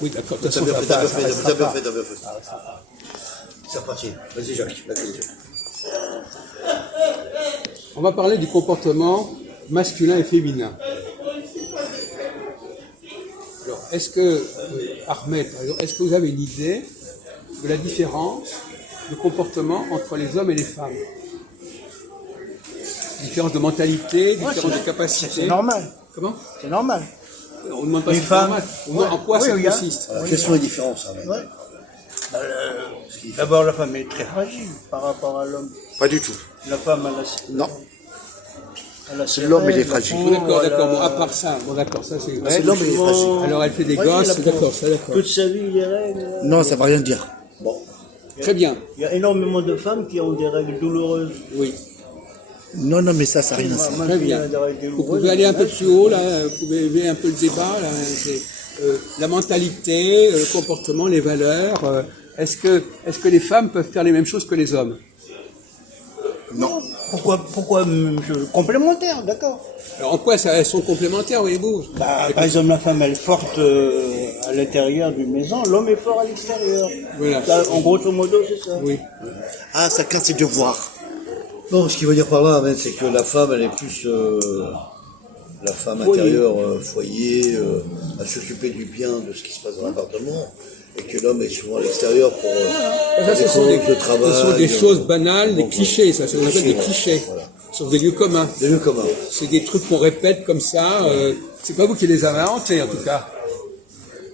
Oui, d'accord. De toute T'as façon, bien fait, t'as bien fait, ça t'as bien restera fait, t'as bien fait. C'est reparti. Vas-y Jacques, la question. On va parler du comportement masculin et féminin. Alors, est-ce que, Ahmed, par exemple, est-ce que vous avez une idée de la différence de comportement entre les hommes et les femmes? Différence de mentalité, différence de capacité. C'est normal. Comment? C'est normal. On ne demande pas Les si c'est femmes, normal. On demande en quoi oui, ça regarde. consiste. Alors, quelles sont les différences Ahmed? Ouais. D'abord, la femme est très fragile par rapport à l'homme. Pas du tout. La femme, Non. l'homme, il est fragile. D'accord, d'accord. Bon, à part ça, bon, d'accord, ça c'est vrai. C'est l'homme, il est fragile. Alors elle fait des gosses, d'accord, ça d'accord. Toute sa vie, les règles. Non, ça ne veut rien dire. Bon, Très bien. Il y a énormément de femmes qui ont des règles douloureuses. Oui. Non, non, mais ça n'a rien à ça. Moi, Très qui bien. ai des règles Vous douloureuses, pouvez aller un peu plus haut, là, vous pouvez élever un peu le débat, là, c'est, la mentalité, le comportement, les valeurs. Est-ce que les femmes peuvent faire les mêmes choses que les hommes? Non. Pourquoi complémentaire, d'accord. Alors en quoi elles sont complémentaires, voyez-vous? Par exemple, la femme, elle est forte à l'intérieur d'une maison, l'homme est fort à l'extérieur. Voilà. Ça, en grosso modo, c'est ça. Oui. Ah, chacun ses devoirs. non, ce qu'il veut dire par là, Ahmed, c'est que la femme, elle est plus la femme intérieure, foyer, à s'occuper du bien de ce qui se passe dans l'appartement, et que l'homme est souvent à l'extérieur pour Ça, des ce sont causes de travail. ce sont des choses banales, des donc, clichés, ça, c'est ce qu'on appelle des voilà. clichés. Voilà. Ce sont des lieux communs. Des lieux communs. C'est des trucs qu'on répète comme ça. C'est pas vous qui les avez inventés, en tout cas.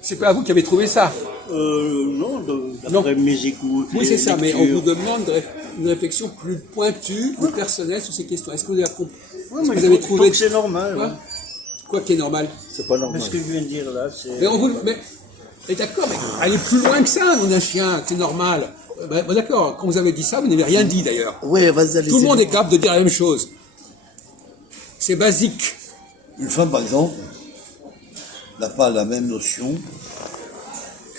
C'est pas vous qui avez trouvé ça. Non, d'après mes écoutes. Oui, c'est ça, mais on lectures. vous demande une réflexion plus pointue, plus personnelle sur ces questions. Est-ce que vous avez, Ouais, est-ce mais que vous avez je trouvé... trouve que c'est normal. Quoi, Ouais. quoi qui est normal? C'est pas normal. Ce que je viens de dire là, c'est. Mais d'accord, mais allez plus loin que ça, mon chien, c'est normal. Bon, d'accord, quand vous avez dit ça, vous n'avez rien dit d'ailleurs. Oui, vas-y, allez. Tout le monde est capable de dire la même chose. C'est basique. Une femme, par exemple, n'a pas la même notion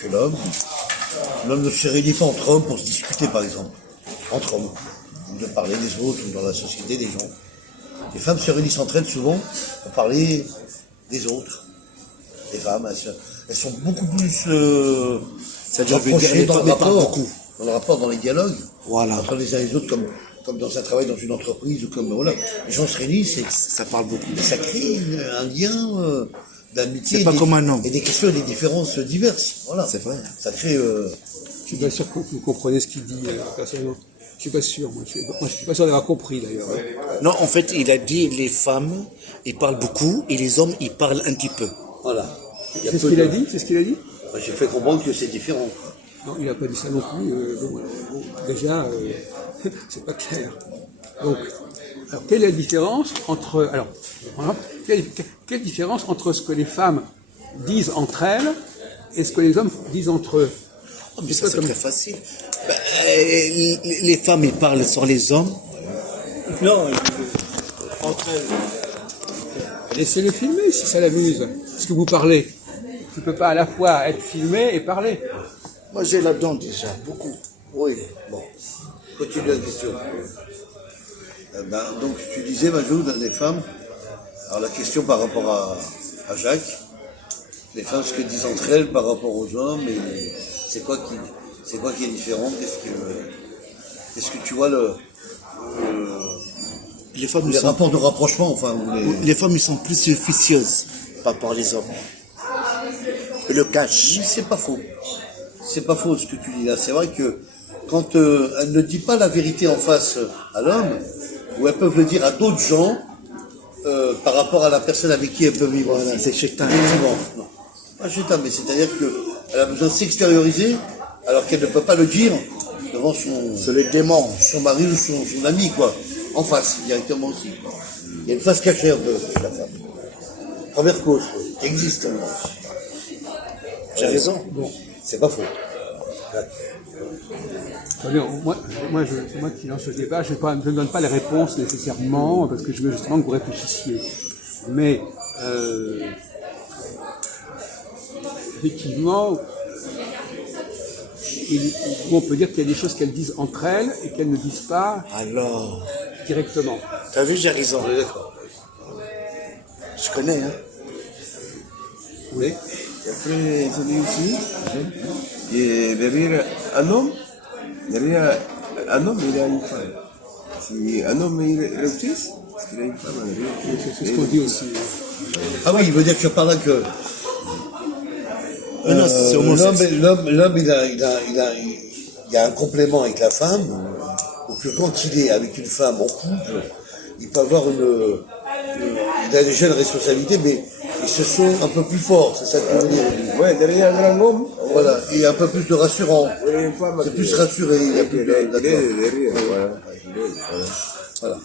que l'homme. L'homme ne se réunit pas entre hommes pour se discuter, par exemple. Entre hommes. Ou de parler des autres, ou dans la société des gens. Les femmes se réunissent entre elles souvent pour parler des autres. Les femmes, elles sont beaucoup plus C'est-à-dire, je veux dire, rapprochées les dans le femmes, elles parlent rapport, beaucoup. dans le rapport, dans les dialogues, Voilà. entre les uns et les autres, comme dans un travail dans une entreprise, ou comme, voilà. Les gens se réunissent et Ça parle beaucoup. ça crée un lien d'amitié. C'est pas et comme un homme. Et des questions et des différences diverses. Voilà. C'est vrai. Ça crée. Je suis pas sûr que vous comprenez ce qu'il dit, personnellement. Je suis pas sûr, moi. Je suis pas sûr d'avoir compris, d'ailleurs. Non, en fait, il a dit les femmes, ils parlent beaucoup, et les hommes, ils parlent un petit peu. Voilà. Il y a C'est ce peu qu'il a de- dit? C'est ce qu'il a dit? Moi, j'ai fait comprendre que c'est différent. Non, il n'a pas dit ça non plus. Déjà, c'est pas clair. Donc, alors, quelle est la différence entre... Alors, voilà, quelle différence entre ce que les femmes disent entre elles et ce que les hommes disent entre eux? Oh, mais C'est ça, pas c'est comme- très facile. Les femmes, ils parlent sur les hommes. Non, entre elles. Laissez-le filmer si ça l'amuse. Parce que vous parlez. Tu ne peux pas à la fois être filmé et parler. Moi, j'ai là-dedans déjà, beaucoup. Oui. Bon. Continue la question. Donc, tu disais, Majou, les femmes. Alors, la question par rapport à Jacques. Les femmes, ce que disent entre elles par rapport aux hommes, et c'est quoi qui est différent? Qu'est-ce que tu vois Les femmes, ils les sont, rapports de rapprochement, enfin, ou les femmes, ils sont plus officieuses par rapport aux hommes. Ils le cachent. Oui, c'est pas faux. C'est pas faux ce que tu dis là. C'est vrai que quand elles ne disent pas la vérité en face à l'homme, ou elles peuvent le dire à d'autres gens par rapport à la personne avec qui elles peuvent vivre. Voilà, c'est chétan. Effectivement. Non. Pas chétan, mais c'est-à-dire qu'elle a besoin de s'extérioriser alors qu'elle ne peut pas le dire devant C'est le démon. son mari ou son ami, quoi. En face, directement aussi. Il y a une face cachée un peu chez la femme. Première cause, qui existe. J'ai raison. Bon. C'est pas faux. Attendez, c'est moi qui lance ce débat, je ne donne pas les réponses nécessairement, parce que je veux justement que vous réfléchissiez. Mais, effectivement, on peut dire qu'il y a des choses qu'elles disent entre elles et qu'elles ne disent pas Alors, directement. t'as vu, j'ai raison. On est d'accord. Je connais, hein. Oui. après celui-ci, et derrière un homme, il a une femme. Si un homme il réussit, il a une femme derrière. C'est ce qu'on dit aussi. Ah oui, il veut dire que par là que Non, c'est homosexuel. l'homme, il a un complément avec la femme, ou que quand il est avec une femme en couple, il peut avoir il a déjà une responsabilité, mais ils se sont un peu plus forts, c'est ça que je veux dire. Ouais, derrière un grand homme, Voilà, et un peu plus de rassurant. une femme. C'est plus rassuré, il y a plus de... Il est derrière, voilà. Voilà.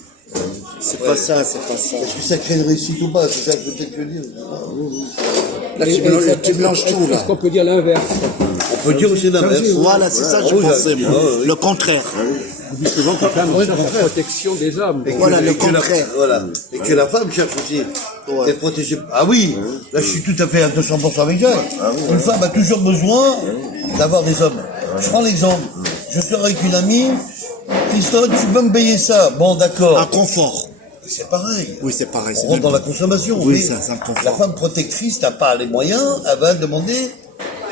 C'est pas ça, c'est pas ça. Est-ce que ça crée une réussite ou pas? C'est ça que peut-être que je veux dire. Là, tu mélanges tout, là. Est-ce qu'on peut dire l'inverse? On peut dire aussi l'inverse. Voilà, c'est ça que je pensais, moi. Le contraire. On dit souvent que la femme cherche la protection des hommes. Voilà, le Et que la- contraire. Voilà. Et que la femme cherche aussi d'être protégée. Ah oui, là je suis tout à fait à 200% avec Jacques. Une femme a toujours besoin d'avoir des hommes. Je prends l'exemple. Je sors avec une amie. Christophe, tu peux me payer ça? Bon, Un d'accord. confort. C'est pareil. Oui, c'est pareil. On rentre dans la consommation. Oui, mais ça, c'est un confort. la femme protectrice n'a pas les moyens. Elle va demander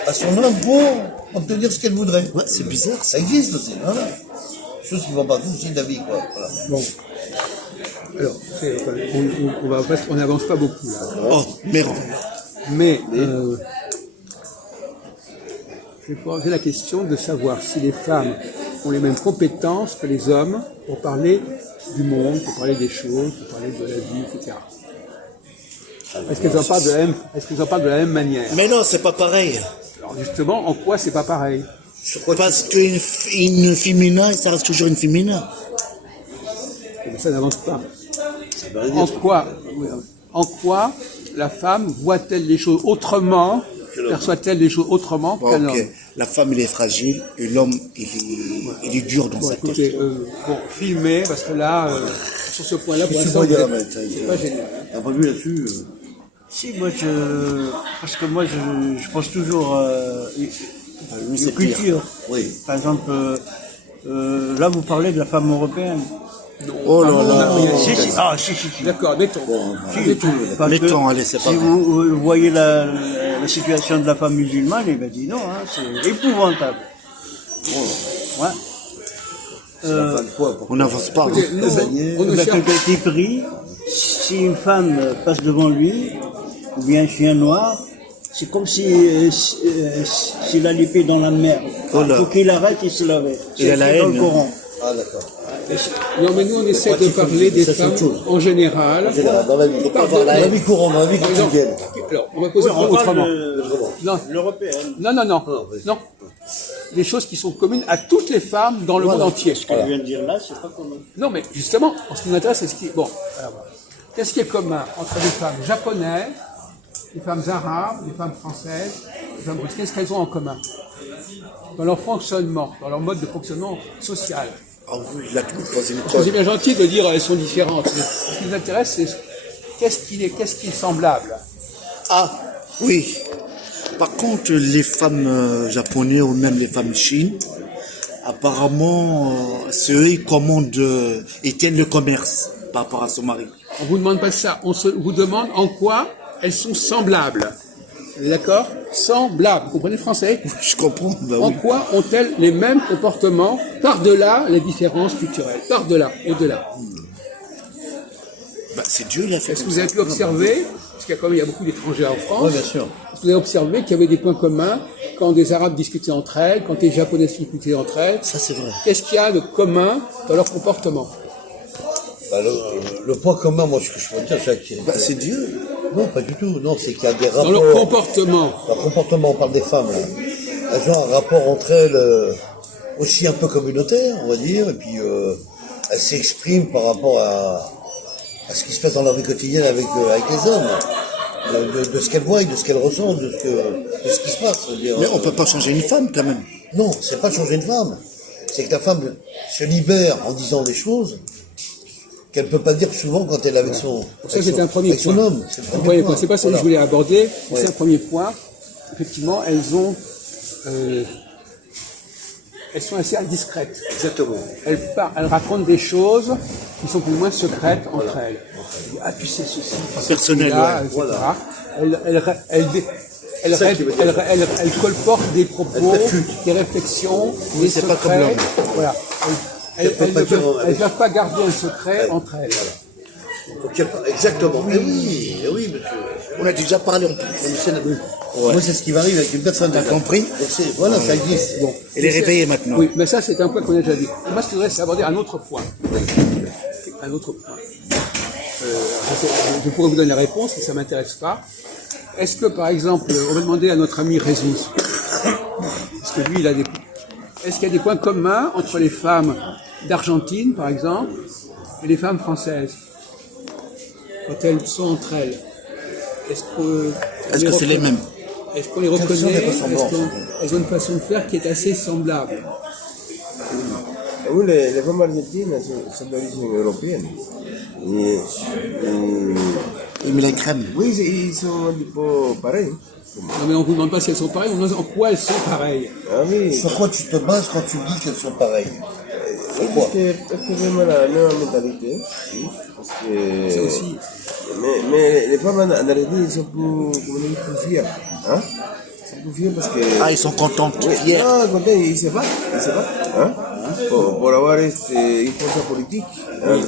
à son homme pour obtenir ce qu'elle voudrait. Ouais, c'est bizarre, ça. Ça existe aussi. Voilà. Chose qui vont partout aussi de la vie, quoi. Voilà. Bon. Alors, on n'avance pas beaucoup là. Oh, merde. Mais je vais poser la question de savoir si les femmes ont les mêmes compétences que les hommes pour parler du monde, pour parler des choses, pour parler de la vie, etc. Est-ce qu'elles en parlent de la même manière? Mais non, c'est pas pareil. Alors justement, en quoi c'est pas pareil? Parce qu'une féminin, ça reste toujours une féminin. Mais ça n'avance pas. En quoi la femme voit-elle les choses autrement, perçoit-elle les choses autrement Bon, qu'un ok. homme? La femme, il est fragile, et l'homme, il est dur dans Bon, sa tête. écoutez, filmez, parce que là, sur ce point-là, pour Qu'est-ce l'instant, que tu vous pourrais êtes- dire, Ahmed? c'est pas génial. Un point de vue là-dessus. Si, parce que moi, je pense toujours Lui, une c'est pire. culture. Oui. Par exemple, là, vous parlez de la femme européenne. Oh là là. Si. D'accord, mettons. Parce que Mettons, allez, c'est pas si grave. vous voyez la situation de la femme musulmane, eh ben dis non, hein, c'est épouvantable. Ouais. On n'avance pas. Écoutez, nous, on ne Ben, cherche- quand il prie, si une femme passe devant lui, ou bien un chien noir, c'est comme s'il a l'épée dans la mer. Oh là. Faut qu'il arrête, il se lave. Il a la C'est dans haine. le Coran. Ah, d'accord. Non, mais nous, on essaie de parler des Ça, c'est femmes autre chose. en général. Dans la vie. Dans la vie courante, dans la vie Par exemple, quotidienne. alors, on va poser le problème autrement. Non, L'européenne. non. Les choses qui sont communes à toutes les femmes dans le monde entier. Ce que je viens de dire là, c'est pas commun. Non, mais justement, ce qui nous intéresse, c'est ce qui. Bon, alors, qu'est-ce qui est commun entre les femmes japonaises, les femmes arabes, les femmes françaises, les femmes russes? Qu'est-ce qu'elles ont en commun dans leur fonctionnement, dans leur mode de fonctionnement social? Ah oui, là, tu me poses une C'est colle. bien gentil de dire elles sont différentes. Mais ce qui nous intéresse, c'est qu'est-ce qui est semblable. Ah, oui. Par contre, les femmes japonaises ou même les femmes chines, apparemment, c'est eux qui commandent, ils tiennent le commerce par rapport à son mari. On vous demande pas ça. On vous demande en quoi elles sont semblables. Vous êtes d'accord? Semblables. Vous comprenez le français? Je comprends, bah En oui. quoi ont-elles les mêmes comportements par-delà les différences culturelles? Par-delà, au-delà. Bah, c'est Dieu l'a fait. Est-ce que comme vous avez ça. pu observer, parce qu'il y a, il y a beaucoup d'étrangers en France, Oui, bien sûr. est-ce que vous avez observé qu'il y avait des points communs quand des Arabes discutaient entre elles, quand des Japonais discutaient entre elles? Ça, c'est vrai. Qu'est-ce qu'il y a de commun dans leur comportement? Bah, le point commun, moi, ce que je peux dire, c'est Bah, c'est Dieu. non, pas du tout. Non, c'est qu'il y a des Dans leur rapports. comportement. Leur comportement, on parle des femmes, là. Elles ont un rapport entre elles aussi un peu communautaire, on va dire, et puis elles s'expriment par rapport à ce qui se passe dans leur vie quotidienne avec les hommes, de ce qu'elles voient, de ce qu'elles ressentent, de ce qui se passe. Je veux dire, Mais on peut pas changer une femme, quand même. non, c'est pas changer une femme. C'est que la femme se libère en disant des choses qu'elle peut pas dire souvent quand elle est avec son, Ça, c'était un premier avec son point. homme. C'est le Un premier premier point. point. C'est pas ça que Voilà. je voulais aborder, mais c'est Ouais. un premier point. Effectivement, elles sont assez discrètes. Exactement. Elles racontent des choses qui sont plus ou moins secrètes entre elles. Ah, tu sais ceci, tu sais Personnel, cela, ouais. etc. elle, ça qui veut dire. elle colporte des propos, des réflexions, des c'est pas comme secrets. l'homme. Voilà. Elle peut pas dire Elles ne peuvent pas garder un secret entre elles. Donc, exactement. Eh oui, monsieur. On a déjà parlé en plus. Moi, c'est ce qui m'arrive avec une personne. T'as compris? Donc, voilà, ça existe. Bon. Elle est réveillée maintenant. Oui, mais ça, c'est un point qu'on a déjà dit. Moi, ce que je voudrais, c'est aborder un autre point. Un autre point. Je pourrais vous donner la réponse, mais ça ne m'intéresse pas. Est-ce que, par exemple, on va demander à notre ami Résus, parce que lui, il a des... Est-ce qu'il y a des points communs entre les femmes d'Argentine, par exemple, et les femmes françaises, quand elles sont entre elles? Est-ce que c'est les mêmes? Est-ce qu'on les reconnaît? Elles ont une façon de faire qui est assez semblable. Oui, les femmes argentines sont d'origine européenne. Mais la crème. Oui, ils sont un petit peu pareils. Non, mais on ne vous demande pas si elles sont pareilles, on demande en quoi elles sont pareilles. Ah oui, Sur quoi tu te bases quand tu dis qu'elles sont pareilles? oui, parce que vraiment la même mentalité. Oui, parce que... Ça aussi. Mais les femmes en Argentine, ils sont plus, comment dire, plus fiers. Hein? Ils sont plus fiers parce que... Ah, ils sont contentes, fiers. Non, contents, ils se battent. Hein? Por avoir une force politique. Hein?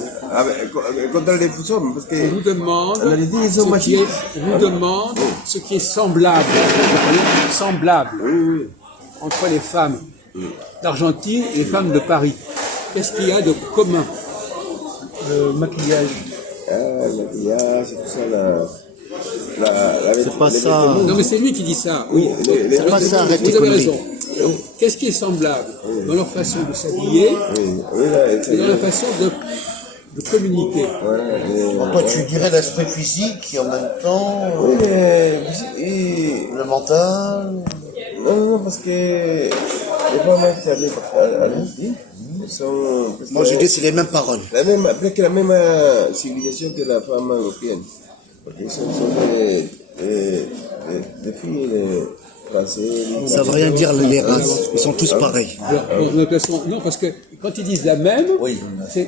Contre les hommes. Parce que... On vous demande, en Argentine, ils sont machistes. on vous demande ce qui est semblable, entre les femmes d'Argentine et les femmes de Paris. Qu'est-ce qu'il y a de commun? Maquillage. Ah, le maquillage, tout ça, C'est pas ça. Non, mais c'est lui qui dit ça. Oui, C'est pas ça, arrête tes vous avez conneries. raison. Qu'est-ce qui est semblable dans leur façon de s'habiller et dans leur façon de communiquer? Toi, tu dirais l'aspect physique et en même temps Oui, mais... le mental. Non, parce que les femmes argentines sont... Moi, je dis c'est les mêmes paroles. Presque la même civilisation que la femme européenne. Parce qu'ils sont des filles françaises. Ça veut rien dire les races. Ils sont tous pareils. Alors, non, parce que quand ils disent la même, Oui.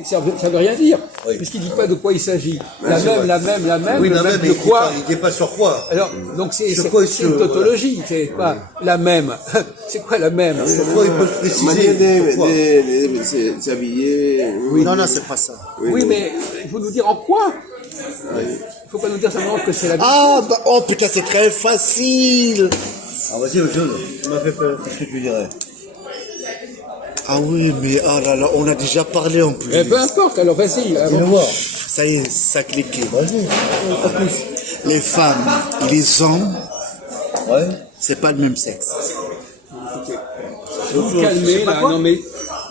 ça veut rien dire, Oui. puisqu'ils ne disent pas de quoi il s'agit. La c'est même, vrai. la même, Oui, le la même même, de quoi? il n'est pas sur quoi. Alors, donc c'est Sur quoi il c'est se- une tautologie, c'est pas la même. C'est quoi la même? Sur quoi il peut se Manière préciser. Sur quoi de s'habiller. Oui, non, c'est pas ça. Oui, mais il faut nous dire en quoi? Il ne faut pas nous dire simplement que c'est la même. Ah, bah, oh putain, c'est très facile. Ah, vas-y, autre chose. Tu m'as fait peur. Qu'est-ce que tu dirais? Ah oui, mais ah là là, on a déjà parlé en plus. Eh, peu importe, alors vas-y. Viens avant. voir. Ça y est, ça a cliqué. Vas-y. Les femmes et les hommes, Ouais. c'est pas le même sexe. Vous vous calmez là,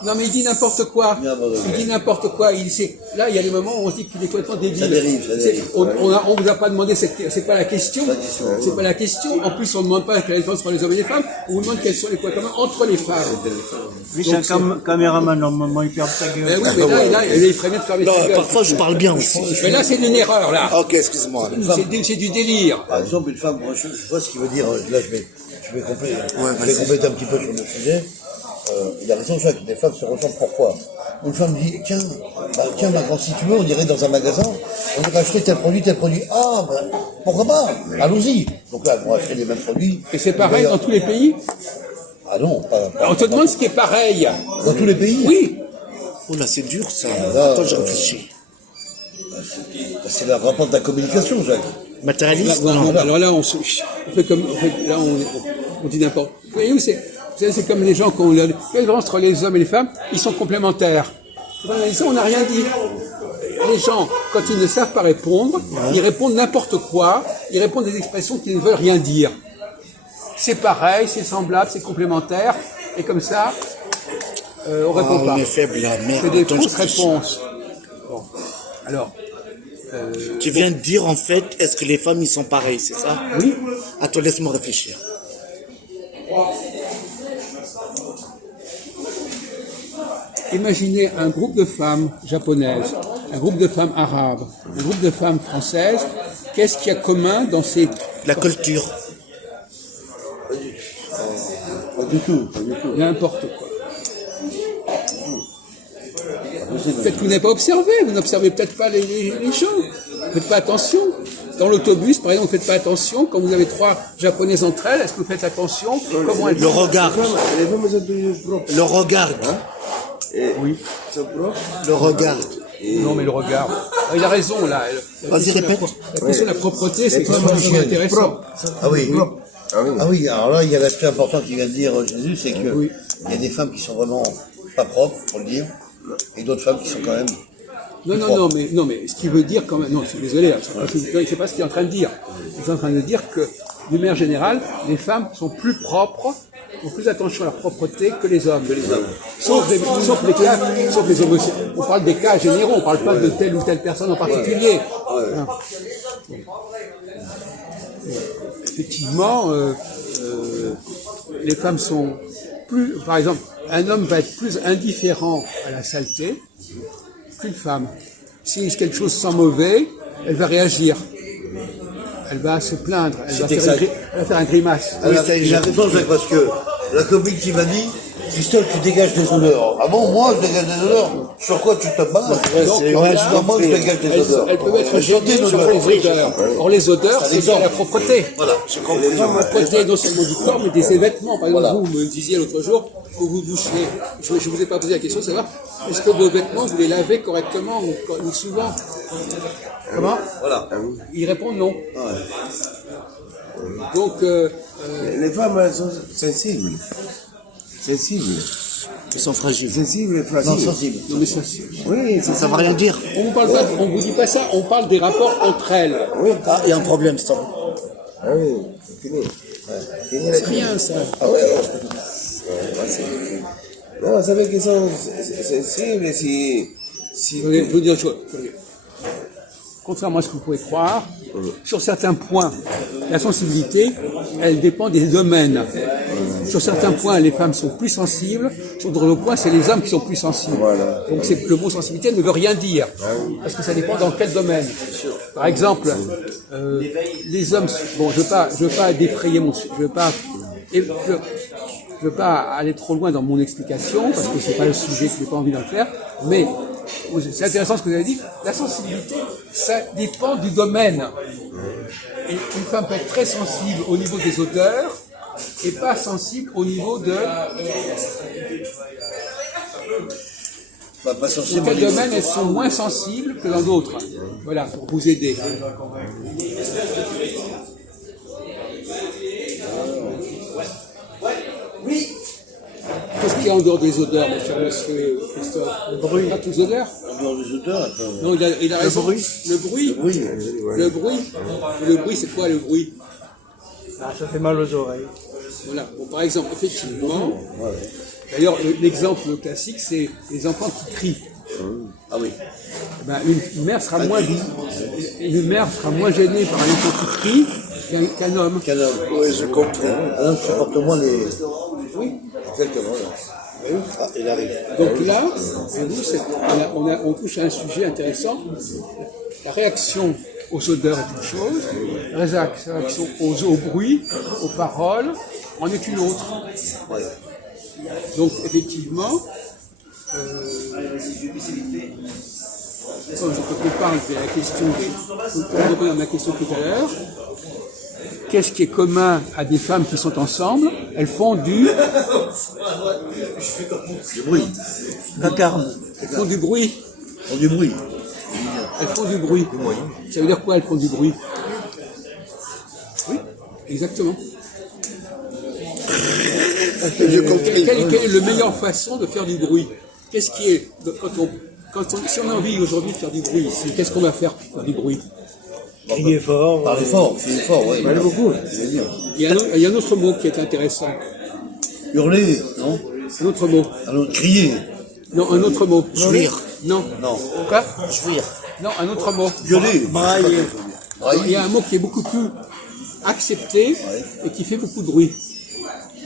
non mais il dit n'importe quoi. Bien, bon, Il dit n'importe quoi. Là, il y a des moments où on se dit qu'il est complètement débile. Ça dérive, ça dérive. On vous a pas demandé, c'est pas la question. C'est pas la question. En plus, on ne demande pas quelle est la différence entre les hommes et les femmes. On vous demande quels sont les points communs entre les femmes. Lui, c'est un caméraman, normalement, il ferme sa Mais gueule. oui, mais là, il ferait bien de fermer Non, sa gueule. parfois je parle bien aussi. Mais là, c'est une erreur, là. Ok, excuse-moi. C'est du délire. Par exemple, une femme, moi, je vois ce qu'il veut dire. Là, je vais compléter. Ouais, je vais vas-y. compléter un petit peu sur le sujet. Il a raison, Jacques. Les femmes se ressemblent pourquoi? Une femme dit, tiens, ma grande, si tu veux, on irait dans un magasin, on irait acheter tel produit, tel produit. Ah, ben, pourquoi pas? Allons-y. Donc là, elles vont acheter les mêmes produits. Et c'est pareil dans tous les pays. Ah non, pas On te demande ce qui est pareil. dans tous les pays. Oui. Oh là, c'est dur ça. là, Attends, j'ai réfléchi. C'est le rapport de la communication, Jacques. Matérialiste? Là, Non. alors là, on fait comme, là, on dit n'importe. Vous voyez où c'est? Vous savez, c'est comme les gens qui ont quelle différence entre les hommes et les femmes? Ils sont complémentaires. Ça, on n'a rien dit. Les gens, quand ils ne savent pas répondre, ils répondent n'importe quoi. Ils répondent des expressions qui ne veulent rien dire. C'est pareil, c'est semblable, c'est complémentaire. Et comme ça, on répond Ah, pas. on est faible là, merde. C'est des Attends, fausses je réfléchis. réponses. Bon. Alors, Tu viens de dire en fait, est-ce que les femmes ils sont pareilles, c'est ça? oui. Attends, laisse-moi réfléchir. Imaginez un groupe de femmes japonaises, un groupe de femmes arabes, un groupe de femmes françaises. Qu'est-ce qu'il y a commun dans ces... La culture. Pas du tout, pas du tout. N'importe quoi. Peut-être que vous n'avez pas observé, vous n'observez peut-être pas les choses. Faites pas attention. dans l'autobus, par exemple, vous faites pas attention, quand vous avez 3 japonaises entre elles, est-ce que vous faites attention comment elles Le regard. Les femmes sont toujours propres. Le regard. Oui. Sont propres. Le regard. Non, mais le regard. Ah, il a raison, là. Vas-y, répète. La question de la propreté, c'est quand même un sujet intéressant. Ah oui, Ah oui. ah oui, alors là, il y a l'aspect important qu'il vient de dire Jésus, c'est que il y a des femmes qui sont vraiment pas propres, pour le dire, et d'autres femmes qui sont quand même. Non, mais ce qu'il veut dire quand même, non, je suis désolé, hein, c'est pas ce qu'il est en train de dire. Il est en train de dire que, d'une manière générale, les femmes sont plus propres, ont plus attention à leur propreté que les hommes. Sauf les homosexuels. On parle des cas généraux, on parle pas de telle ou telle personne en particulier. Hein. Effectivement, les femmes sont plus, par exemple, un homme va être plus indifférent à la saleté qu'une femme. Si quelque chose sent mauvais, elle va réagir. Elle va se plaindre, elle va faire un grimace. Alors, il a raison, Jacques, parce que la copine qui m'a dit, Christophe, tu dégages des odeurs. Ah bon, moi, je dégage des odeurs? Sur quoi tu te bases? Moi, je dégage des odeurs. Elles peuvent être gênées sur les odeurs. Or, les odeurs, c'est lié à la propreté. Voilà, je comprends. La propreté non seulement du corps, mais des vêtements. Par exemple, vous me disiez l'autre jour que vous bouchez. Je ne vous ai pas posé la question de savoir, est-ce que vos vêtements, vous les lavez correctement ou souvent? Comment? Voilà. Ils répondent non. Donc, Les femmes, elles sont sensibles. Sensibles. Ils sont fragiles. Sensibles et Non, fragiles. sensible. non mais ça, Oui, c'est Ça va rien dire. on vous parle pas, on vous dit pas ça. On parle des rapports entre elles. Ah, il y a un problème, stop. Ah oui, c'est fini. Fini la C'est rien ça. Non, vous savez qu'ils sont sensibles si Je vais vous dire une chose. Contrairement à ce que vous pouvez croire, sur certains points, la sensibilité, elle dépend des domaines. Sur certains points, les femmes sont plus sensibles. Sur d'autres points, c'est les hommes qui sont plus sensibles. Voilà. Donc le mot sensibilité ne veut rien dire. Parce que ça dépend dans quel domaine. Par exemple, les hommes... Bon, je veux pas défrayer mon... Je veux pas aller trop loin dans mon explication, parce que c'est pas le sujet, je n'ai pas envie d'en faire, mais c'est intéressant ce que vous avez dit. La sensibilité, ça dépend du domaine. Et une femme peut être très sensible au niveau des odeurs et pas sensible au niveau de... Pas Dans sensible. quel domaine elles sont moins sensibles que dans d'autres. Voilà, pour vous aider. Qu'est-ce qu'il y a en dehors des odeurs, mon cher monsieur Christophe? Le bruit. Pas toutes les odeurs? En dehors des odeurs, Non, il a raison. Le bruit. oui. Le bruit, c'est quoi le bruit? Ah, ça fait mal aux oreilles. Voilà. Bon, par exemple, effectivement, d'ailleurs, l'exemple classique, c'est les enfants qui crient. Ah oui. Ben, une mère sera moins gênée par un enfant qui crie qu'un homme. Quel homme. Oui, je comprends. Un homme supporte moins les. Oui. Exactement. Ah, il arrive. Donc là, on touche à un sujet intéressant. La réaction aux odeurs est une chose, la réaction au bruit, aux paroles, en est une autre. Ouais. Donc effectivement, quand on parle de la question, on revient à ma question tout à l'heure, qu'est-ce qui est commun à des femmes qui sont ensemble? Elles font du bruit. Vacarme. Elles font du bruit. Ils font du bruit. Elles font du bruit. Ça veut dire quoi, elles font du bruit? Oui, exactement. Quelle est la meilleure façon de faire du bruit? Qu'est-ce qui est, si on a envie aujourd'hui de faire du bruit ici, qu'est-ce qu'on va faire pour faire du bruit? Crier fort. Parlez fort, criez fort, oui. Parlez beaucoup. Il y a un autre mot qui est intéressant. Hurler, non? Un autre mot. Alors, crier. Non, un autre mot. Jouir. Non. Non. Quoi? Jouir. Non, un autre mot. Gueuler. Brailler. Il y a un mot qui est beaucoup plus accepté et qui fait beaucoup de bruit.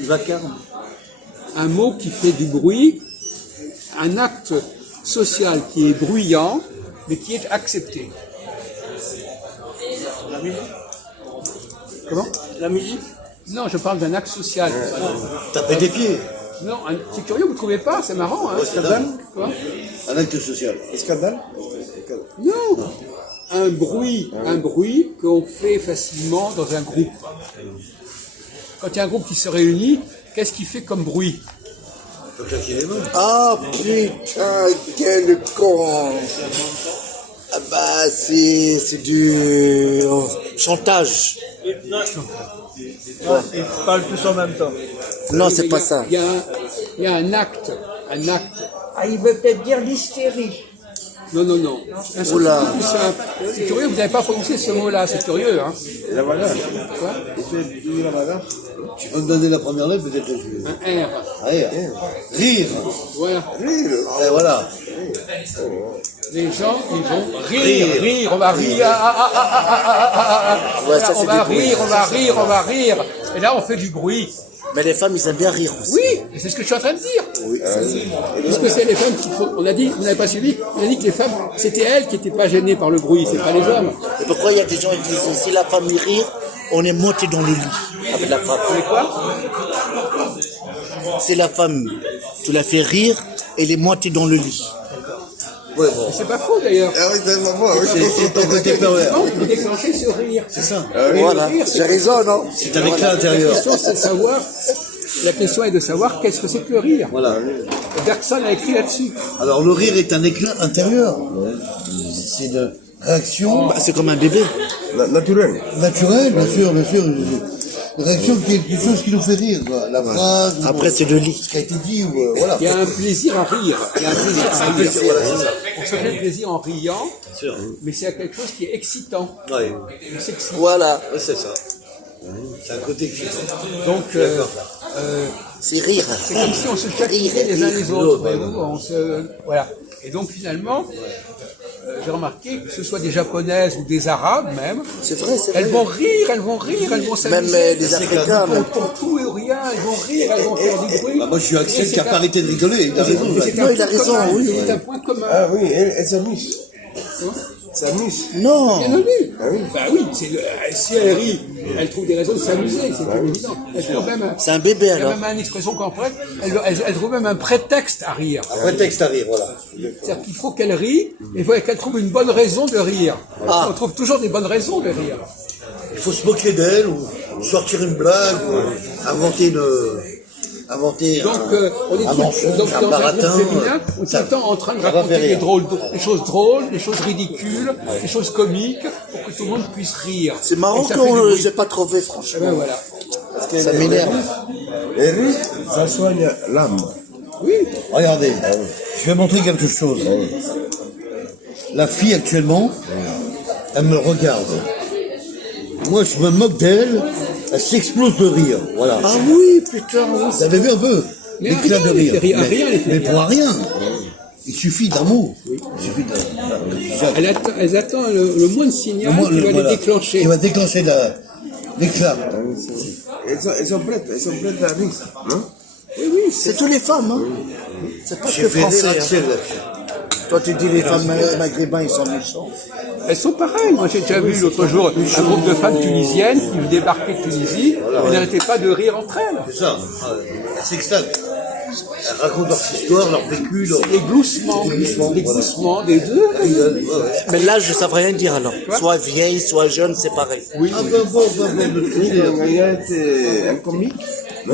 Vacarme. Un mot qui fait du bruit, un acte social qui est bruyant, mais qui est accepté. La musique. Comment? La musique. Non, je parle d'un acte social. Taper des pieds. Non, c'est curieux, vous ne trouvez pas? C'est marrant, hein? Scandale. Quoi? Un acte social. Scandale. Non. un bruit qu'on fait facilement dans un groupe. Quand il y a un groupe qui se réunit, qu'est-ce qu'il fait comme bruit? Faut claquer les mains. Ah putain, quel con. Ah bah c'est du chantage. Non, ils parlent tous en même temps. Non, c'est pas ça. Il y a un acte. Ah, il veut peut-être dire l'hystérie. Non. Un sens Oula. beaucoup plus simple. C'est curieux, vous n'avez pas prononcé ce mot-là, c'est curieux, hein. Et la bagarre. Quoi? Il fait dire la bagarre. Tu peux me donner la première lettre, peut-être que je... Un R. Rire. Rire. Voilà. Et voilà. Les gens, ils vont rire, on va rire, Ouais, ça, on c'est va du bruit. rire, on va rire. Et là, on fait du bruit. Mais les femmes, ils aiment bien rire aussi. Oui, et c'est ce que je suis en train de dire. Parce que c'est les femmes qui font. On a dit, vous n'avez pas suivi, on a dit que les femmes, c'était elles qui n'étaient pas gênées par le bruit, c'est pas les hommes. Et pourquoi il y a des gens qui disent si la femme y rit, on est monté dans le lit avec la femme. C'est quoi? C'est la femme, tu la fais rire, elle est montée dans le lit. Ouais, bon. C'est pas faux d'ailleurs. Ah oui, c'est pas moi. C'est ton côté pervers. Non, vous déclenchez ce rire. C'est ça. Voilà, j'ai raison, non? C'est un éclat La intérieur. question, c'est de savoir. La question est de savoir qu'est-ce que c'est que le rire. Voilà. Bergson a écrit là-dessus. Alors le rire est un éclat intérieur. C'est une réaction Bah, c'est comme un bébé. Naturel. naturelle, bien sûr. Une réaction qui est quelque chose qui nous fait rire, quoi. La phrase, ou Après, c'est le lit. ce qui a été dit, ou voilà. Il y a un plaisir à rire. Il y a un plaisir à rire. Voilà, c'est ça. On se fait plaisir en riant, Sûr. mais c'est quelque chose qui est excitant. Ouais. C'est excitant. Voilà, Ouais, c'est ça. C'est un côté excitant. Donc, c'est rire. c'est comme si on se captivait les uns les autres. Voyez-vous, voilà. Et donc, finalement, j'ai remarqué que ce soit des japonaises ou des arabes même, C'est vrai, c'est elles vrai. vont rire, elles vont s'amuser. Même les Africains, même. Pour tout et rien, elles vont rire, elles vont faire du bruit. Bah, moi, je suis Axel Et qui a c'est pas un- arrêté de rigoler. Il a raison. c'est un Non, il point a raison, commun. oui. C'est un point commun. Ah oui, elle s'amuse. S'amuse. Non. Bien entendu. Ah oui. Bah oui, si elle rit, elle trouve des raisons de s'amuser, c'est évident. Elle trouve même, C'est un bébé, il y a alors. même une expression corporelle, elle trouve même un prétexte à rire. Un prétexte à rire, voilà. C'est-à-dire qu'il faut qu'elle rie, et il faut qu'elle trouve une bonne raison de rire. On trouve toujours des bonnes raisons de rire. Il faut se moquer d'elle, ou sortir une blague, ou inventer une... Donc, on est un mensonge, donc, un dans un baratin, groupe féminin, on est tout ça- le temps en train de ça va raconter faire rire. des choses drôles, des choses ridicules, des choses comiques, pour que tout le monde puisse rire. C'est marrant Et ça qu'on fait du ne bruit. les ait pas trouvé, Eh franchement. ben voilà. Ça m'énerve. Et rire, ça soigne l'âme. Oui, Regardez, je vais montrer quelque chose. La fille actuellement, elle me regarde. Moi, je me moque d'elle, elle s'explose de rire. Voilà. Ah oui, putain, oui. Vous avez vu un peu Mais l'éclat rien de les rire. fait rire, rien les fait Mais rire. pour rien. Il suffit d'un mot. Il suffit d'un... elles attendent le moindre signal qui va voilà, les déclencher. qui va déclencher l'éclat. Elles sont prêtes à rire. Non? C'est tous les femmes, hein. C'est pas J'ai que fait rire français. Hein. Axel là-dessus. Toi, tu dis les femmes maghrébins, ils sont méchants. Elles sont pareilles. Moi, j'ai déjà vu l'autre jour un groupe de femmes tunisiennes qui débarquaient de Tunisie. Elles n'arrêtaient pas de rire entre elles. C'est ça. Elles s'extatent. Elles racontent leur histoire, leur vécu, leur... Des gloussements, des gloussements, des deux. Mais l'âge, ça veut rien dire alors. Soit vieille, soit jeune, c'est pareil. Oui, Ah ben bon, de ce côté, En realidad es un cómic, ¿no?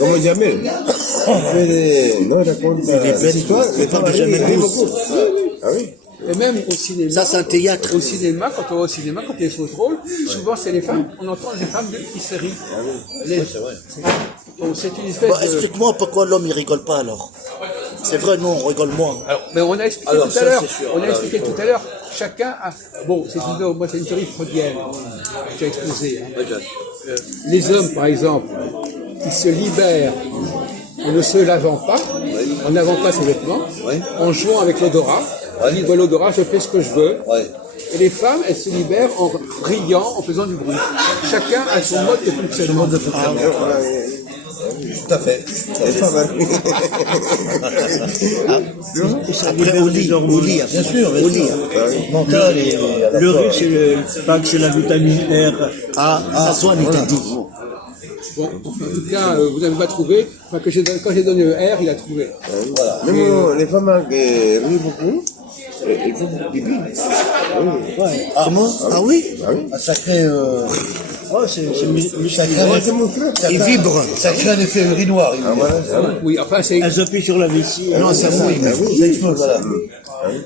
Como Jamel. No, raconte belles histoires, les femmes de Jamel rit Debbouze. beaucoup. Ah oui. et même au cinéma. Ça, c'est un théâtre. Au cinéma, quand on va au cinéma, quand il y a des choses drôles, souvent c'est les femmes, on entend les femmes qui se rient. c'est vrai. Donc, c'est une espèce Bon, de... explique-moi pourquoi l'homme, il rigole pas alors. C'est vrai, nous, on rigole moins. Mais on a expliqué Alors, tout ça, à l'heure. c'est sûr. On a expliqué tout à l'heure. Chacun a. Bon, moi, c'est une théorie freudienne que j'ai exposée. Hein. Les hommes, par exemple, qui se libèrent en ne se lavant pas, en n'avant pas ses vêtements, Oui. en jouant avec l'odorat. Oui. Ils disent, voilà, l'odorat, je fais ce que je veux. Ouais. Et les femmes, elles se libèrent en riant, en faisant du bruit. Chacun a son mode de fonctionnement. Tout à fait. Les femmes, Après, au lit, Bien sûr, au lit. mental et... Le rire, c'est pas que c'est la vitamine R. Ah, ça soigne, il t'a dit. Bon, enfin, en tout cas, vous n'avez pas trouvé. Enfin, quand j'ai donné le R, il a trouvé. Même les femmes qui rient beaucoup, il faut pipi. Comment? Ah oui? Un sacré. Oh, c'est C'est mon frère. Il vibre. Ça crée un effet urinoir. Oui, enfin, c'est. elles appuient sur la vessie. Non, ça mouille. Ça explose, voilà.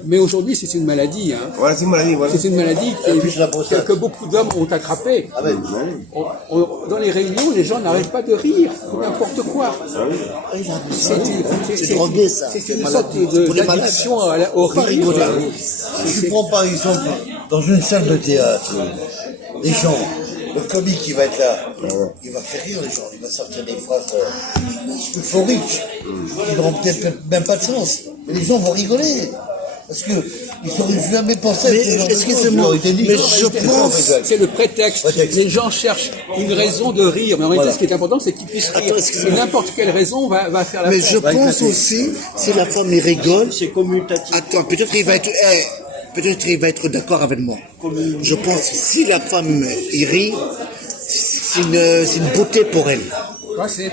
Mais aujourd'hui, c'est une maladie. Hein. Voilà, c'est une maladie, voilà. C'est une maladie plus la prostate. que beaucoup d'hommes ont attrapée. Ah ben, Dans les réunions, les gens n'arrêtent pas de rire, n'importe quoi. C'est drogué, ça. C'est une C'est sorte malade. Pour les malades. d'addiction au Pas rire. rigoler. tu prends par exemple dans une salle de théâtre, les gens, le comique qui va être là, il va faire rire les gens, il va sortir des phrases euphoriques, qui n'auront peut-être même pas de sens, mais les gens vont rigoler. Parce que ils n'auraient jamais pensé à Mais, ce genre de choses, excusez-moi, ils auraient été dit, mais non, je c'est pense- pas C'est le prétexte. Prétexte. Les gens cherchent une raison de rire, mais en réalité, ce qui est important, c'est qu'ils puissent rire. Attends, excusez-moi. Et n'importe quelle raison va faire la Mais je pense aussi, si la femme il rigole, C'est commutatif. attends, peut-être il va être d'accord avec moi. Je pense que si la femme il rit, c'est une beauté pour elle. Quoi, c'est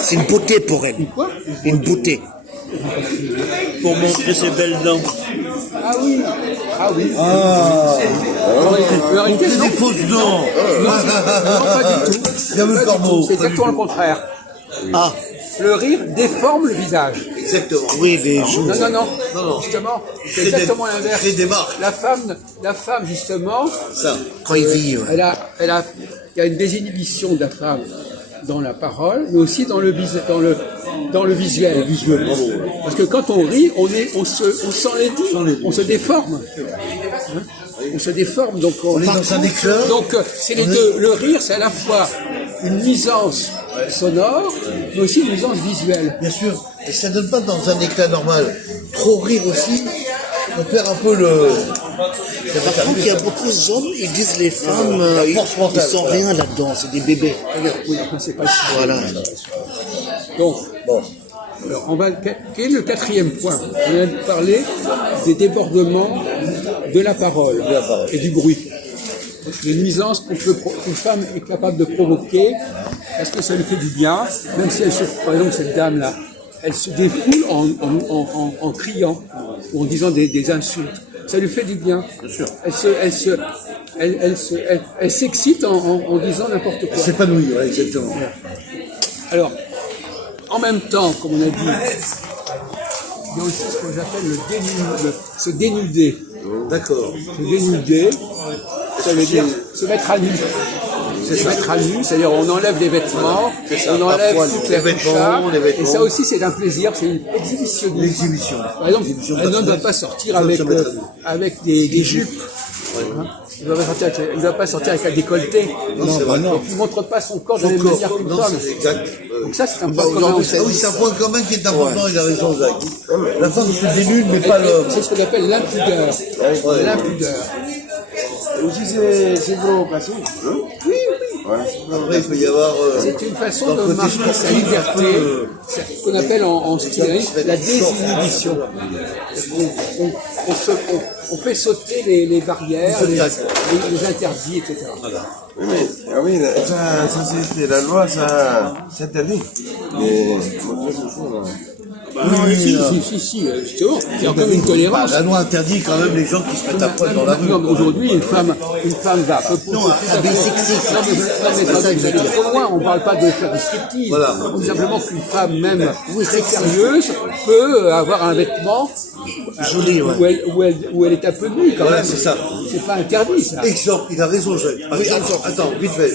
C'est une beauté pour elle. quoi Une beauté. Pour montrer ses belles dents. Ah oui. Ah oui. En réalité, C'est non. des fausses dents. Non, pas du tout. Bien le Pas du corbeau. tout. C'est exactement le contraire. Ah, Le rire déforme le visage. Exactement. oui, les joues. Non. Justement, c'est Crée exactement des- l'inverse. crée des marques. La femme, justement, Ça. Quand il rit, ouais. il y a une désinhibition de la femme dans la parole, mais aussi dans le visuel. Parce que quand on rit, on s'enlaidit, on se déforme. Hein, on se déforme, donc On est dans un éclat. Donc c'est les deux. Le rire, c'est à la fois une nuisance sonore, mais aussi une nuisance visuelle. Bien sûr. Et ça donne pas dans un éclat normal. Trop rire aussi, on perd un peu le. Par contre, il y a beaucoup d'hommes, ils disent les femmes, ils force mentale, sont voilà. rien là-dedans, c'est des bébés. Oui, enfin, c'est pas Voilà. Donc, Bon. alors, quel est le quatrième point? On vient de parler des débordements de la parole et du bruit. Les nuisances qu'une femme est capable de provoquer, est-ce que ça lui fait du bien, même si par exemple, cette dame-là, elle se défoule en criant ou en disant des insultes. Ça lui fait du bien. Bien sûr. Elle s'excite en disant n'importe quoi. S'épanouir, ouais, exactement. Alors, en même temps, comme on a dit, il y a aussi ce que j'appelle se dénuder. D'accord. Se dénuder, ça veut dire se mettre à nu. Se mettre à nu, c'est-à-dire on enlève les vêtements, on enlève Parfois, toutes les les vêtements, couchards, les vêtements. et ça aussi c'est un plaisir, c'est une exhibitionnisme. L'exhibition. Par exemple, L'exhibition un homme ne doit personnelle. pas sortir Faut avec, se mettre à nu. avec des jupes. Hein. Il ne doit pas sortir avec un décolleté. Non, c'est vrai, non. Donc, il ne montre pas son corps de Son la même corps. manière qu'une Non, femme. c'est exact. Donc ça, c'est un point commun aussi. Ah oui, c'est un point commun qui est important, il a raison, Jacques. La femme se dénude, mais pas l'homme. C'est ce qu'on appelle l'impudeur. Ouais. L'impudeur. Aussi, c'est provocation. Hein? Oui. Après, il peut y avoir. C'est une façon dans le de côté marquer sa sportif, liberté, un peu, c'est ce qu'on appelle en stylisme la désinhibition. On fait sauter les barrières, les interdits, etc. Oui, mais, ah oui, ça c'est la loi, ça s'interdit. Mais montrer son corps, là. Si, justement, il y a comme une tolérance. La loi interdit quand même les gens qui se mettent à poil dans la rue. Non, aujourd'hui, une femme va. Non, habillé sexy. Vous allez trop loin, on ne parle pas de faire du striptease. Voilà. On dit simplement qu'une femme, même très sérieuse, peut avoir un vêtement Joli, ouais. où elle est un peu nue quand Voilà, même. c'est ça. C'est pas interdit, ça. Exemple, il a raison, Jacques. Par Oui, exemple, attends. vite fait.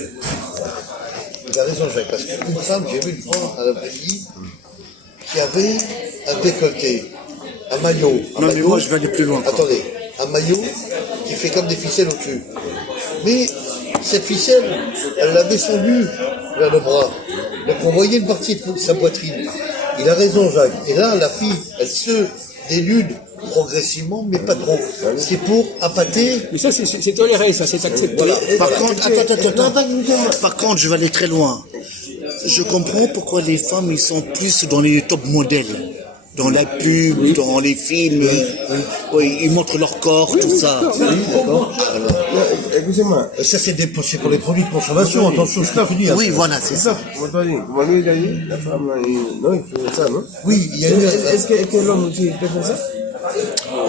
Il a raison, Jacques, parce qu'une femme, j'ai vu une fois à l'après-midi, qui avait un décolleté, un maillot. Non, mais moi, je vais aller plus loin, quoi. Attendez, un maillot qui fait comme des ficelles au-dessus. Mais cette ficelle, elle l'a descendue vers le bras. Donc on voyait une partie de sa poitrine. Il a raison, Jacques. Et là, la fille, elle se dénude progressivement, mais pas trop. C'est pour appâter. Mais ça, c'est toléré, ça, c'est accepté. Voilà. Par contre, attends. Par contre, je vais aller très loin. Je comprends pourquoi les femmes, ils sont plus dans les top modèles. Dans la pub, dans les films. Oui, ils montrent leur corps, tout ça. Oui, d'accord. Excusez-moi. Ça, c'est pour les produits de consommation. Attention, je peux finir. Oui, voilà, c'est ça. Comment toi, comment lui il a dit, la femme, non, il fait ça, non? Oui, il y a eu. Est-ce que l'homme aussi peut faire ça?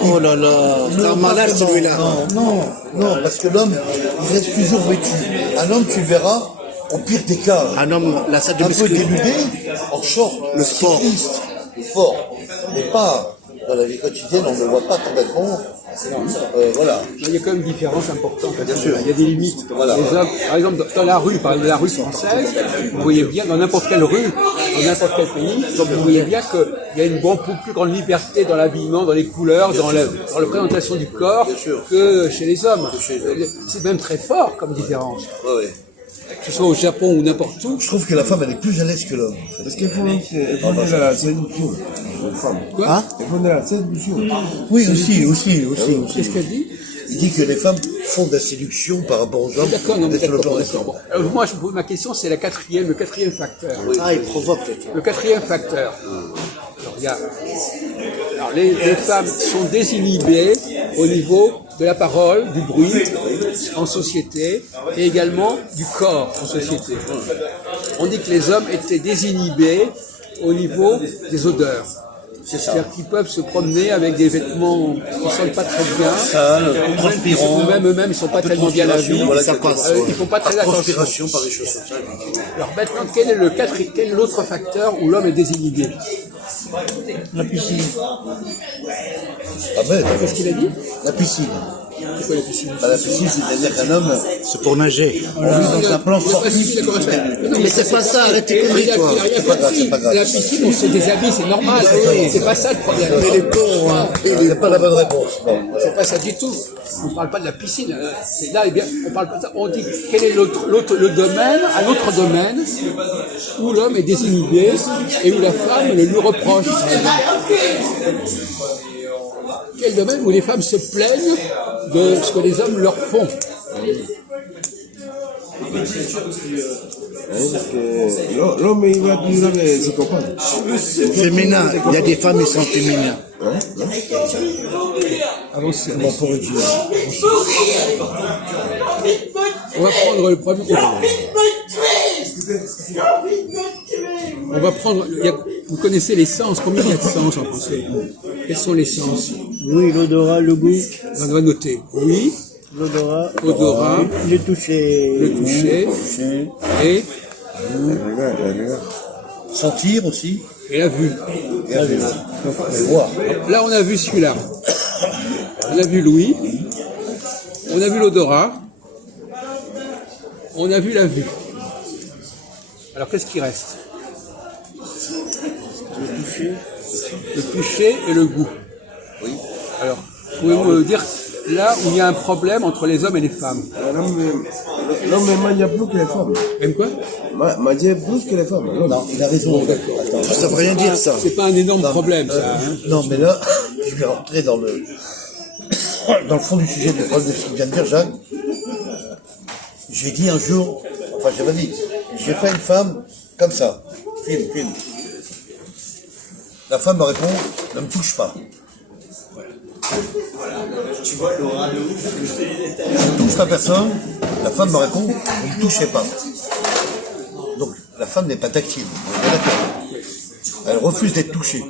Oh là là, c'est un malade celui-là. Non, parce que l'homme, il reste toujours vêtu. Un homme, tu le verras, au pire des cas, Un homme, la salle de un peu muscu. dénudé, en short, Le sport. cycliste, le sport, mais pas dans la vie quotidienne, on ne le voit pas complètement. Voilà. Il y a quand même une différence importante. Bien sûr. Il y a des limites. Voilà. Les hommes, par exemple, dans la rue, par exemple, la rue française, vous voyez bien, dans n'importe quelle rue, dans n'importe quel pays, vous voyez bien qu'il y a une plus grande liberté dans l'habillement, dans les couleurs, dans la présentation du corps que chez les hommes. C'est même très fort comme différence. Ouais. Que ce soit au Japon ou n'importe où. Je trouve que la femme, elle est plus à l'aise que l'homme. En fait. Parce qu'il faut de la séduction, les femmes. Quoi Il faut de la séduction. Oui, aussi. Qu'est-ce qu'elle dit? Il dit que les femmes font de la séduction par rapport aux hommes. D'accord, non, mais sur le plan d'accord. Bon. Alors, moi, ma question, c'est le quatrième facteur. Ah, il provoque. Le quatrième facteur. Alors, les femmes sont désinhibées au niveau de la parole, du bruit en société et également du corps en société. On dit que les hommes étaient désinhibés au niveau des odeurs. C'est-à-dire qu'ils peuvent se promener avec des vêtements qui ne sentent pas très bien, transpirant. eux-mêmes, ils ne sont pas tellement bien lavés, Voilà, ça passe. ils ne font pas très attention. Transpiration par des choses comme ça. Alors maintenant, quel est l'autre facteur où l'homme est désinhibé? La piscine. Ah ben, Qu'est-ce qu'il a dit? la piscine. C'est quoi la piscine? Bah, la piscine, c'est-à-dire qu'un homme, C'est pour nager. on vit dans un plan sportif. Mais c'est pas ça, arrête tes conneries, toi. Il a rien compris. c'est pas grave. La piscine, on se déshabille, c'est normal. C'est pas ça le problème. Mais les cons, hein. C'est pas la bonne réponse. Non, voilà. C'est pas ça du tout. On ne parle pas de la piscine. C'est là, eh bien, on parle pas de ça. On dit quel est le domaine, un autre domaine où l'homme est désinhibé et où la femme le lui reproche. Quel domaine où les femmes se plaignent de ce que les hommes leur font. Parce que l'homme, il va toujours avec ses copains. Féminin, il y a des femmes qui sont féminines. Avancez. Comment on pourrait dire? On va prendre le premier. On va prendre. Vous connaissez les sens. Combien il y a de sens en français? Quels sont les sens? Oui, l'odorat, le goût, On va noter. Oui, l'odorat, odorat, le toucher, le toucher et Regarde. Sentir aussi. la vue. Et voir. Là, on a vu celui-là. On a vu l'ouïe. On a vu l'odorat. On a vu la vue. Alors, qu'est-ce qui reste? Le toucher et le goût. Oui. Alors, pouvez-vous me dire là où il y a un problème entre les hommes et les femmes? L'homme mange plus que les femmes. Même quoi? Manger plus que les femmes. l'homme. Non, il a raison. Attends. Ça veut rien dire, ça. C'est pas un énorme problème, ça. Hein? Non, mais là, je vais rentrer dans le fond du sujet du problème de ce que vient de dire Jacques. J'ai dit un jour, enfin, j'ai pas dit, j'ai fait une femme comme ça. Film. La femme me répond, ne me touche pas. Je touche la personne, la femme me répond, ne me touchez pas. Donc, la femme n'est pas tactile, on est bien d'accord. Elle refuse d'être touchée.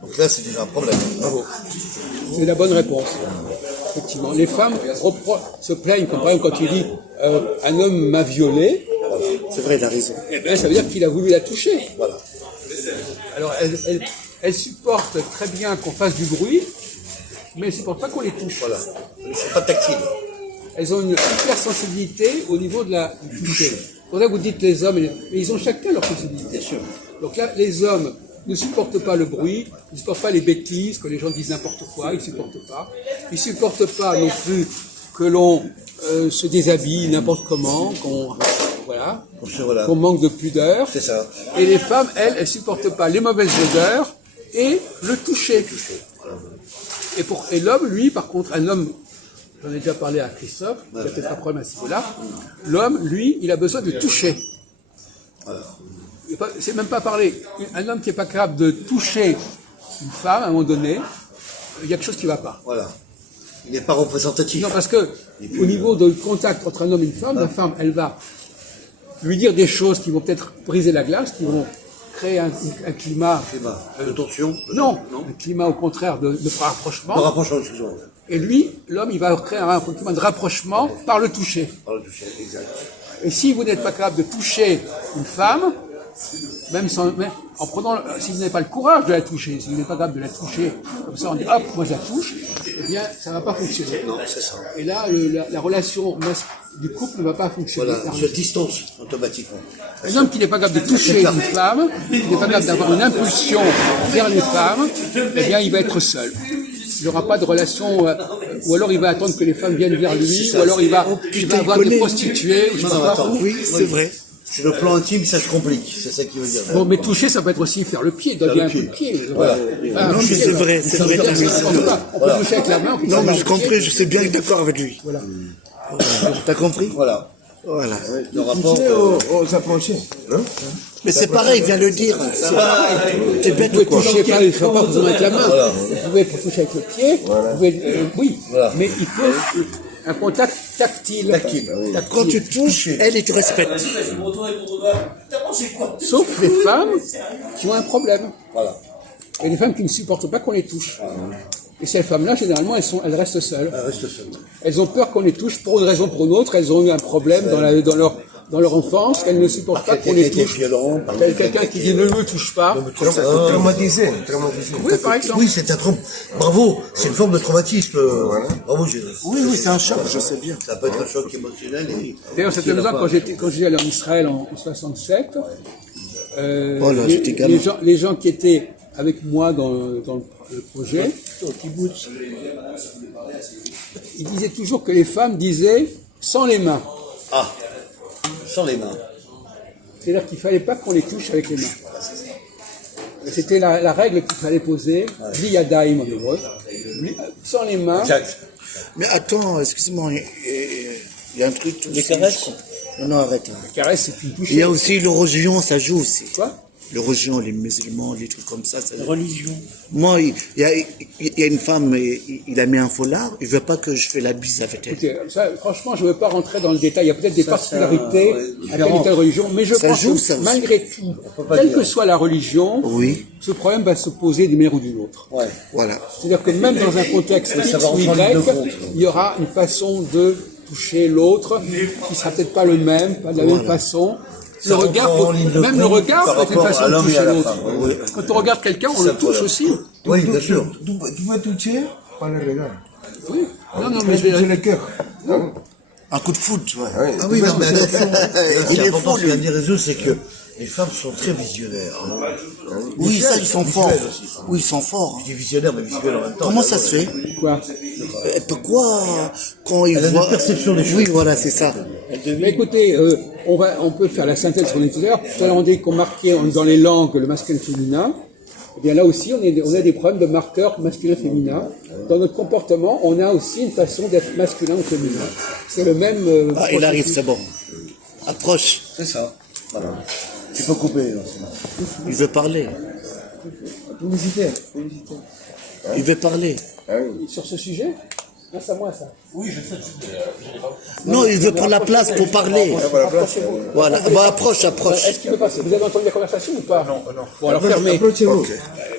Donc là, c'est déjà un problème. Bravo. C'est la bonne réponse. Effectivement. Les femmes se plaignent, comme par exemple quand tu dis un homme m'a violé, C'est vrai, il a raison. eh ben, ça veut dire qu'il a voulu la toucher. Voilà. Alors, elles supportent très bien qu'on fasse du bruit, mais elles ne supportent pas qu'on les touche. Voilà. Elles ne sont pas tactiles. Elles ont une hypersensibilité au niveau de du toucher. C'est pour ça que vous dites les hommes, mais ils ont chacun leur sensibilité. Bien sûr. Donc là, les hommes ne supportent pas le bruit, ils ne supportent pas les bêtises, que les gens disent n'importe quoi, ils ne supportent pas. Ils ne supportent pas non plus que l'on se déshabille n'importe comment, qu'on manque de pudeur. C'est ça. Et les femmes, elles ne supportent pas les mauvaises odeurs et le toucher. Et l'homme, lui, par contre, un homme, j'en ai déjà parlé à Christophe, il n'y a peut-être pas de problème à ce niveau-là, l'homme, lui, il a besoin de toucher. C'est même pas parler. Un homme qui n'est pas capable de toucher une femme, à un moment donné, il y a quelque chose qui ne va pas. Voilà. Il n'est pas représentatif. Non, parce que au niveau de contact entre un homme et une femme, la femme, elle va lui dire des choses qui vont peut-être briser la glace, qui vont créer un climat. De tension. Non, un climat au contraire de rapprochement. Par rapprochement, excusez-moi. Et lui, l'homme, il va créer un climat de rapprochement par le toucher. Par le toucher, exact. Et si vous n'êtes pas capable de toucher une femme, même en prenant, si vous n'avez pas le courage de la toucher, si vous n'êtes pas capable de la toucher, comme ça on dit hop, moi je la touche, eh bien ça ne va pas fonctionner. Non, c'est ça. Et là, la relation du couple ne va pas fonctionner. Voilà, on se distance automatiquement. Un homme qui n'est pas capable de toucher une femme, qui n'est pas capable d'avoir une impulsion vers les femmes, eh bien il va être seul. Il n'y aura pas de relation, ou alors il va attendre que les femmes viennent vers lui, ou alors il va avoir des prostituées, ou je sais pas quoi. Oui, c'est vrai. Sur le plan intime, ça se complique, c'est ça qui veut dire. Bon, mais toucher, ça peut être aussi faire le pied, donner un coup de pied. Voilà. Non, mais c'est vrai, c'est vrai. On peut toucher avec la main. Non, mais je comprends, je suis bien d'accord avec lui. Voilà. T'as compris? Voilà. Voilà. Le rapport. s'approcher. Hein? Mais c'est pareil, il vient le dire. T'es bête Vous ou quoi? pouvez toucher pas, il ne faut pas besoin avec la main. Vous pouvez toucher avec le pied, vous pouvez, oui, mais il faut un contact tactile. Quand tu touches, elle, tu respectes. Sauf les femmes qui ont un problème. Voilà. Et les femmes qui ne supportent pas qu'on les touche. Et ces femmes-là, généralement, elles restent seules. Elle reste seule. Elles ont peur qu'on les touche pour une raison ou pour une autre. Elles ont eu un problème dans leur enfance qu'elles ne supportent pas qu'on les touche. Quelqu'un qui dit ne me touche pas. Traumatisé. Oui, par exemple. Oui, c'est un traumatisme. Bravo, c'est une forme de traumatisme. Bravo, Jésus. Oui, c'est un choc, je sais bien. Ça peut être un choc émotionnel. D'ailleurs, c'était amusant quand j'étais allé en Israël en 67. Oh là, j'étais gamin. Les gens qui étaient avec moi dans le projet, au kibbutz, ils disaient toujours que les femmes disaient sans les mains. Ah, sans les mains. C'est-à-dire qu'il ne fallait pas qu'on les touche avec les mains. C'était la règle qu'il fallait poser, bli yadayim en hébreu, sans les mains. Exact. Mais attends, excuse-moi, il y a un truc... Les caresses? Non, arrête. La caresse, c'est une touche. Il y a aussi le religion, ça joue aussi. Quoi? Le religion, les musulmans, les trucs comme ça. La religion. Moi, il y a une femme, il a mis un foulard, il veut pas que je fais la bise avec elle. Écoutez, ça, franchement, je ne veux pas rentrer dans le détail. Il y a peut-être des particularités à telle ou telle religion, mais je pense joue, que ça aussi. malgré tout, quelle que soit la religion, Oui, ce problème va se poser d'une manière ou d'une autre. voilà. C'est-à-dire que même dans un contexte X va ou rentrer en ligne de Y, compte. il y aura une façon de toucher l'autre qui sera peut-être pas le même, pas de la même façon. Le regard, rentre en ligne de même le compte regard par peut être une rapport façon à de l'homme et toucher à la l'autre. femme. Quand on regarde quelqu'un, on le touche aussi. Oui, bien sûr. Tu peux toucher par le regard. Oui. Non, mais C'est le cœur. Un coup de foot, ouais. Ah oui, non, mais Il est important, fou, ce qu'il a dit Réseau, c'est que les femmes sont très visionnaires. Oui, ça, ils sont forts. Visuelles aussi. Oui, ils sont forts. Je dis visionnaires, mais visuelles en même temps. Comment ça se fait? Quoi? Pourquoi, quand ils Elle a une voient... perception des choses. Oui, voilà, c'est ça. Mais écoutez, on peut faire la synthèse qu'on a dit tout à l'heure. Tout à l'heure, on dit qu'on marquait dans les langues le masculin et le féminin. Eh bien là aussi, on a des problèmes de marqueurs masculin-féminin. Dans notre comportement, on a aussi une façon d'être masculin ou féminin. C'est le même... Ah, il arrive, c'est bon. Approche. C'est ça. Voilà. Tu peux couper. Là, Il veut parler. Publicité. Il veut parler. Sur ce sujet? Non, c'est à moi, ça. Non, il veut prendre la place pour parler. Voilà. Bah, approche. Est-ce qu'il veut passer? Vous avez entendu la conversation ou pas? Non. Bon, alors fermez. Approchez-vous.